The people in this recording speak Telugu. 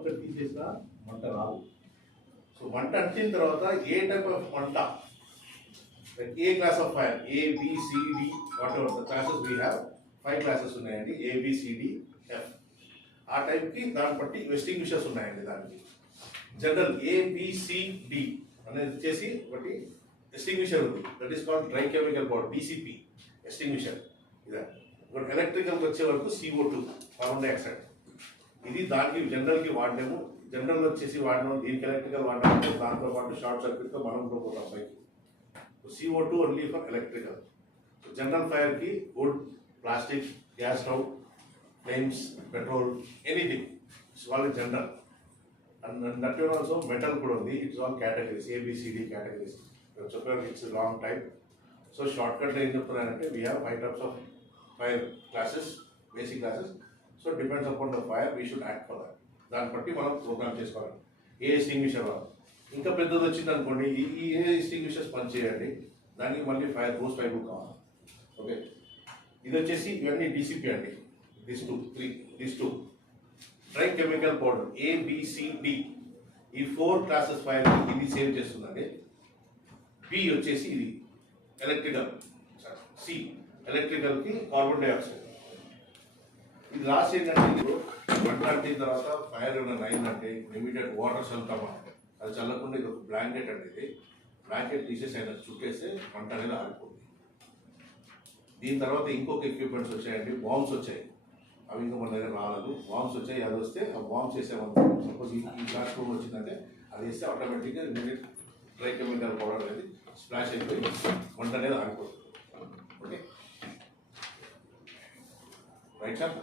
ఒక్కటి తీసేసినా మంట రాదు. సో మంట అంటిన తర్వాత ఏ టైప్ ఆఫ్ మంట, ఏ class of fire, ABCD whatever the classes we have 5 classes ఉన్నాయండి, ABCDF. ఆ టైప్కి దాన్ని బట్టి ఎస్టింగ్విషర్స్ ఉన్నాయండి. దానికి జనరల్ ABCD అనేది వచ్చేసి ఒకటి ఎస్టింగ్విషర్ ఉంది, that is called dry chemical powder, DCP extinguisher. ఇదే ఎలక్ట్రికల్కి వచ్చే వరకు CO2 కార్బన్ డైఆక్సైడ్. ఇది దానికి జనరల్కి వాడలేము. జనరల్ వచ్చేసి వాడినాం, దీనికి ఎలక్ట్రికల్ వాడినామంటే దాంతో పాటు షార్ట్ సర్క్యూట్తో మనం కూడా పోతాం పైకి. CO2 only for electrical. General ఫైర్కి wood, plastic, gas stove, flames, petrol, anything it's all general. And that also metal కూడా ఉంది. It's all categories, ABCD categories. చెప్పారు it's long type. So short కట్లో ఏం చెప్తున్నారంటే we have 5 types of fire classes, basic classes. So depends upon the fire we should act for that. దాన్ని బట్టి మనం ప్రోగ్రామ్ చేసుకోవాలి. ఏ ఎస్టింగ్విషర్ ఇంకా పెద్దది వచ్చింది అనుకోండి, ఈ ఏ ఎస్టింగ్విషర్స్ పనిచేయండి, దానికి మళ్ళీ ఫైర్ రోజ్ పైపు కావాలి. ఓకే, ఇది వచ్చేసి ఇవన్నీ DCP అండి. This two dry chemical powder ABCD, ఈ 4 క్లాసెస్ ఫైర్ ఇది సేవ్ చేస్తుందండి. B వచ్చేసి ఇది ఎలక్ట్రికల్, C ఎలక్ట్రికల్కి కార్బన్ డైఆక్సైడ్. ఇది లాస్ట్ ఏంటంటే మంట అంటిన తర్వాత ఫైర్ ఏమైనా అయిందంటే ఇమీడియట్ వాటర్ చల్లుతామా, అది చల్లకుండా ఇది ఒక బ్లాంకెట్ అండి. ఇది బ్లాంకెట్ తీసేసి అయినా చుట్టేస్తే మంట అనేది ఆరిపోతుంది. దీని తర్వాత ఇంకొక ఎక్విప్మెంట్స్ వచ్చాయండి, బాంబ్స్ వచ్చాయి. అవి ఇంకా మన దగ్గర రాలేదు. బాంబ్స్ వచ్చాయి, అది వస్తే ఆ బాంబ్స్ వేసామనుకో, సపోజ్ ఈ గ్లాస్ రూమ్ వచ్చిందంటే అది వేస్తే ఆటోమేటిక్గా ఇమీడియట్ డ్రై కెమికల్ పౌడర్ అనేది స్ప్లాష్ అయిపోయి మంట అనేది ఆరిపోతుంది. Okay right sir.